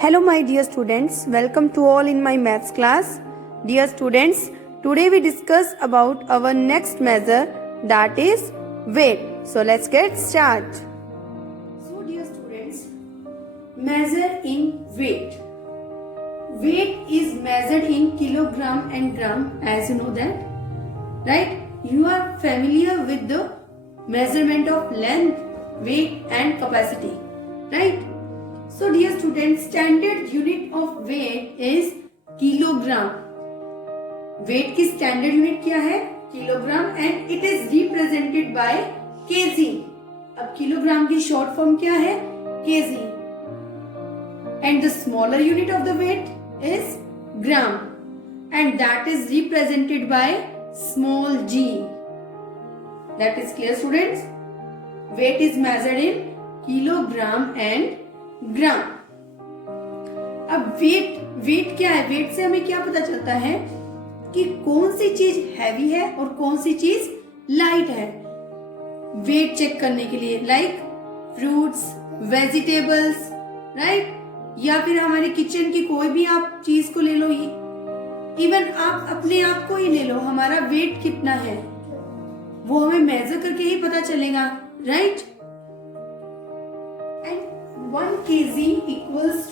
Hello my dear students, welcome to all in my maths class. Dear students, today we discuss about our next measure, that is weight. So let's get started. So dear students, measure in weight. Weight is measured in kilogram and gram, as you know that, right? You are familiar with the measurement of length, weight and capacity, right? So dear students, standard unit of weight is kilogram. Weight की standard unit क्या है? Kilogram, and it is represented by kg. अब kilogram की short form क्या है? kg. And the smaller unit of the weight is gram, and that is represented by small g. That is clear, students? Weight is measured in kilogram and ग्राम. अब wait क्या है? Wait से हमें क्या पता चलता है कि कौन सी चीज हैवी है और कौन सी चीज लाइट है. वेट चेक करने के लिए लाइक फ्रूट्स, वेजिटेबल्स, राइट, या फिर हमारे किचन की कोई भी आप चीज को ले लो, इवन आप अपने आप को ही ले लो, हमारा वेट कितना है वो हमें मेजर करके ही पता चलेगा, राइट. 1 kg equals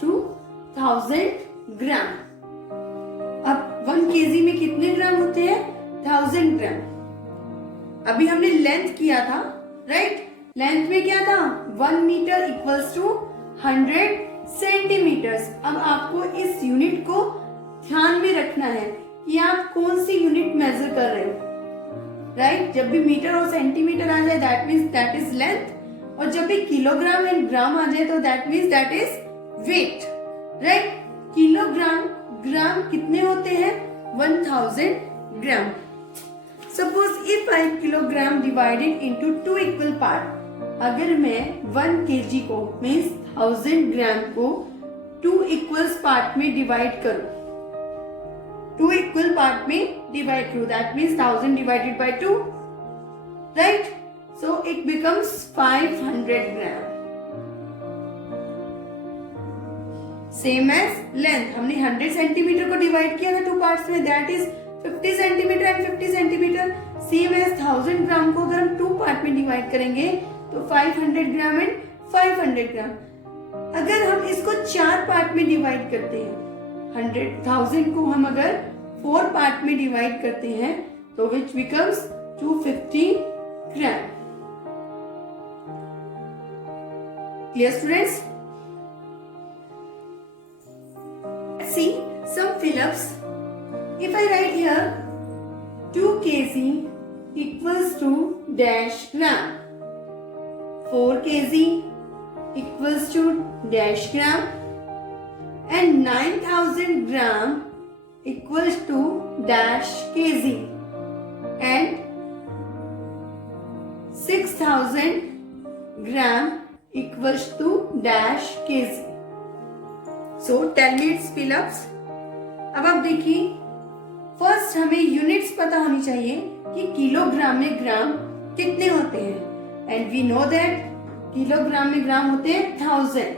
to 1000 ग्राम. अब 1 kg में कितने ग्राम होते हैं? 1000 ग्राम. अभी हमने लेंथ किया था, राइट. लेंथ में क्या था? 1 मीटर इक्वल्स टू 100 सेंटीमीटर्स. अब आपको इस यूनिट को ध्यान में रखना है कि आप कौन सी यूनिट मेजर कर रहे हो, राइट. जब भी मीटर और सेंटीमीटर आ जाए that means that is length, और जब भी किलोग्राम एंड ग्राम आ जाए तो that means that is weight, right. Kilogram, gram कितने होते हैं? 1000 gram. Suppose if 5 kilogram divided into 2 equal part, अगर मैं 1 kg को मीन्स 1000 ग्राम को 2 इक्वल पार्ट में डिवाइड करूं, 2 इक्वल पार्ट में डिवाइड करूं, that means 1000 divided by 2, right. So it becomes 500 gram. Same as length, हमने 100 सेंटीमीटर को डिवाइड किया था 2 पार्ट्स में, that is 50 centimetre and 50 centimetre. Same as 1000 gram को अगर हम 2 पार्ट में डिवाइड करेंगे तो 500 ग्राम एंड 500 ग्राम. अगर हम इसको 4 पार्ट में डिवाइड करते हैं, 1000 को हम अगर 4 पार्ट में डिवाइड करते हैं तो which becomes 250 gram. Clear students? See some fill-ups. If I write here 2 kg equals to dash gram, 4 kg equals to dash gram, and 9000 gram equals to dash kg, and 6000 gram equals to dash kg. So tell me its fill-ups. अब आप देखिए, first हमें units पता होनी चाहिए कि kilogram में ग्राम कितने होते हैं, and we know that kilogram में ग्राम होते हैं 1000,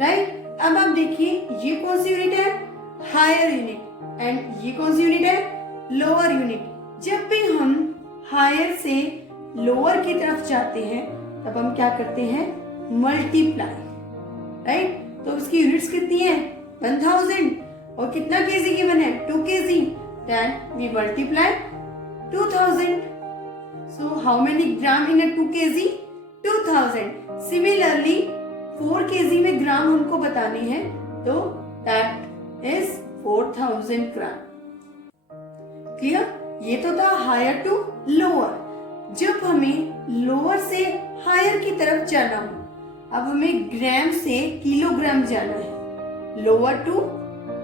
राइट. अब आप देखिए ये कौन सी यूनिट है? Higher unit. एंड ये कौन सी यूनिट है? Lower unit. जब भी हम हायर से लोअर की तरफ जाते हैं तब हम क्या करते हैं? Multiply, right. तो उसकी यूनिट्स कितनी है? 1000, और कितना केजी गिवन है? 2 kg. Then we multiply 2000. So how many gram in 2 kg? 2000. Similarly 4 kg में ग्राम हमको बताने हैं तो दैट इज 4000 ग्राम. क्लियर? ये तो था हायर टू लोअर. जब हमें लोअर से हायर की तरफ जाना हो, अब हमें ग्राम से किलोग्राम जाना है, लोअर टू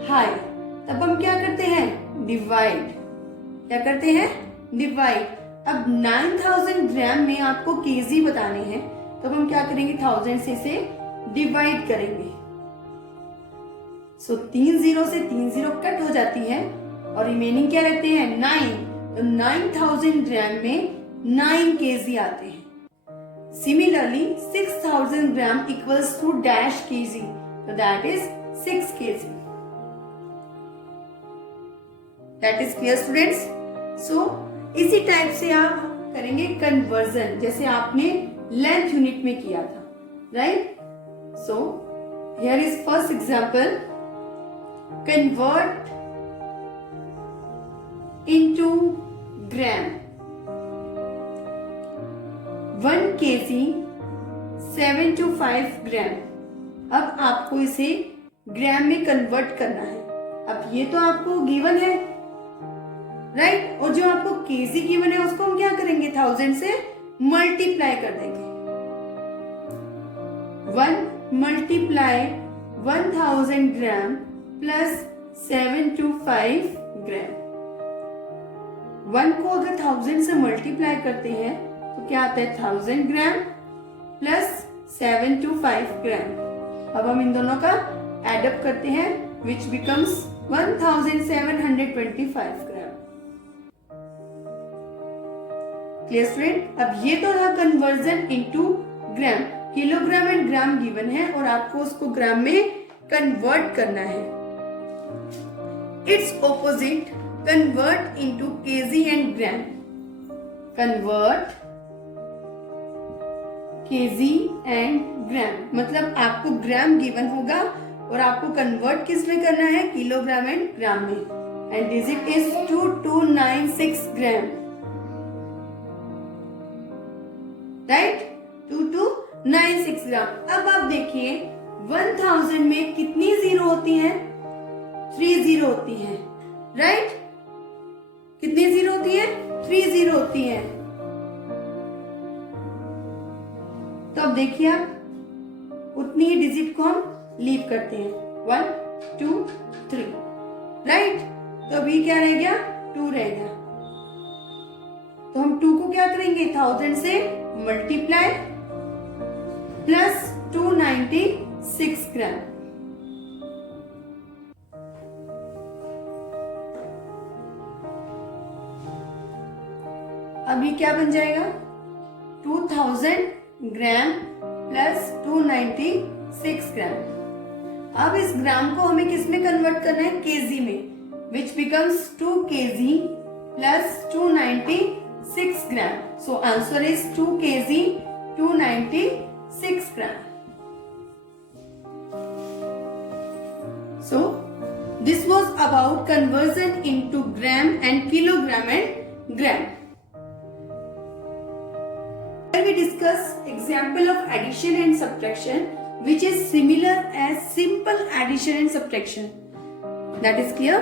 हाई, तब हम क्या करते हैं? डिवाइड. क्या करते हैं? डिवाइड. अब 9000 ग्राम में आपको केजी बताने हैं, तब हम क्या करेंगे? 1000 से इसे डिवाइड करेंगे. सो 3 0 से 3 0 कट हो जाती है और रिमेनिंग क्या रहते हैं? 9. तो 9000 ग्राम में 9 kg आते हैं. Similarly, 6000 gram equals to dash kg. So that is 6 kg. That is clear students? So इसी टाइप से आप करेंगे कन्वर्जन, जैसे आपने लेंथ यूनिट में किया था, right? So here is first example, convert into gram 1 kg 725 ग्राम। अब आपको इसे ग्राम में कन्वर्ट करना है। अब ये तो आपको गिवन है, राइट? और जो आपको केजी गिवन है उसको हम क्या करेंगे, 1000 से मल्टीप्लाई कर देंगे। 1 मल्टीप्लाई 1000 ग्राम प्लस 725 ग्राम। 1 को अगर 1000 से मल्टीप्लाई करते हैं तो क्या आता है, 1000 ग्राम प्लस 725 ग्राम। अब हम इन दोनों का एडअप करते हैं, which becomes 1725 gram. Clear student? अब ये तो रहा conversion into gram. Kilogram and gram given है और आपको उसको ग्राम में कन्वर्ट करना है। It's opposite, convert into KG and gram. Convert KG and gram, मतलब आपको ग्राम गिवन होगा और आपको कन्वर्ट किस में करना है, किलोग्राम एंड ग्राम में। And digit is 2296 gram, right? 2296 ग्राम। अब आप देखिए 1000 में कितनी जीरो होती हैं, 3 जीरो होती हैं, राइट? कितनी जीरो होती है, 3 जीरो होती हैं। तो अब देखिए आप उतनी ही डिजिट को हम लीव करते हैं, 1 2 3, राइट? तो अभी क्या रह गया, 2 रह गया। तो हम 2 को क्या करेंगे, 1000 से मल्टीप्लाई प्लस 296 ग्राम। अभी क्या बन जाएगा, 2000 ग्राम प्लस 296 ग्राम। अब इस ग्राम को हमें किस में कन्वर्ट करना है, केजी में, which becomes 2 kg plus 296 gram. So answer is 2 kg 296 gram. So this was about conversion into gram and kilogram and gram. Here we discuss example of addition and subtraction which is similar as simple addition and subtraction. That is clear?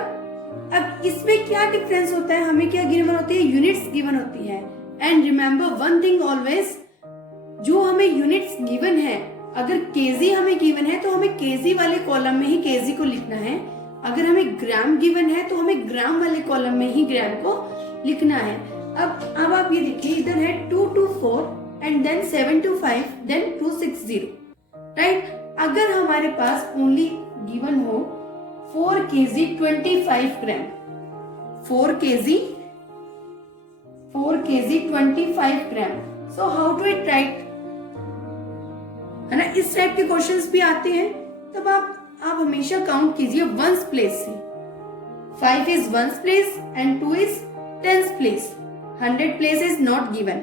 अब इसमें क्या difference होता है, हमें क्या given होती है, units given होती है। And remember one thing always, जो हमें यूनिट्स गिवन है, अगर केजी हमें गिवन है तो हमें केजी वाले कॉलम में ही केजी को लिखना है। अगर हमें ग्राम गिवन है तो हमें ग्राम वाले कॉलम में ही ग्राम को लिखना है। अब आप ये देखिए, इधर है 224 एंड देन 725 देन 260, राइट? अगर हमारे पास ओनली गिवन हो 4 kg 25 gram, 4 kg 25 gram, so how to it right, है ना? इस टाइप के क्वेश्चंस भी आते हैं। तब आप हमेशा काउंट कीजिए वंस प्लेस से। 5 is ones place and 2 is tens place. 100 place is not given,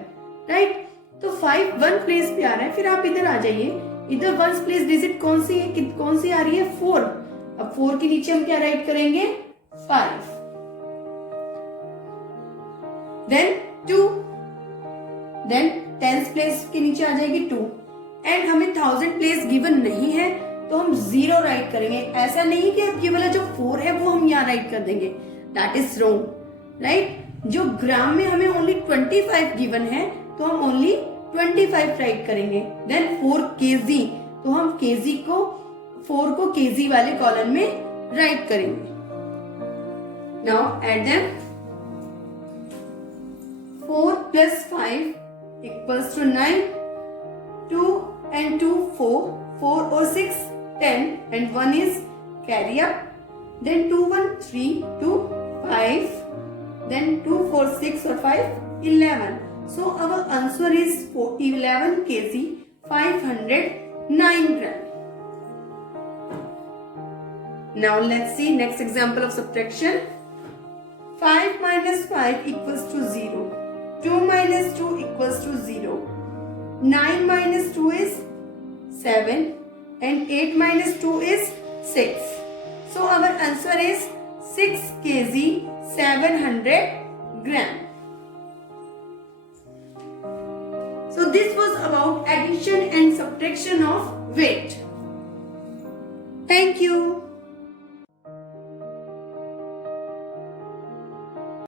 right? तो 5 1 प्लेस पे आ रहा है, फिर आप इधर आ जाइए। इधर वंस प्लेस डिजिट कौन सी है, कौन सी आ रही है, 4। अब 4 के नीचे हम क्या राइट करेंगे, 5, देन 2, देन टेंस प्लेस के नीचे आ जाएगी 2। एंड हमें 1000 प्लेस गिवन नहीं है तो हम 0 राइट करेंगे। ऐसा नहीं कि ये वाला जो 4 है वो हम यहाँ राइट कर देंगे, दैट इज रॉन्ग, राइट? जो ग्राम में हमें ओनली 25 गिवन है तो हम ओनली 25 राइट करेंगे। देन 4 kg, तो हम kg को 4 को kg वाले कॉलम में राइट करेंगे। Now add them, 4 plus 5 equals to 9, 2 and 2 4, 4 or 6 10 and 1 is carry up, then 2 1 3 2 5, then 2 4 6 or 5 11, So our answer is for 11 kg 509 gram. Now let's see next example of subtraction. 5 minus 5 equals to 0. 2 minus 2 equals to 0. 9 minus 2 is 7 and 8 minus 2 is 6. So our answer is 6 kg 700 gram. So this was about addition and subtraction of weight. Thank you.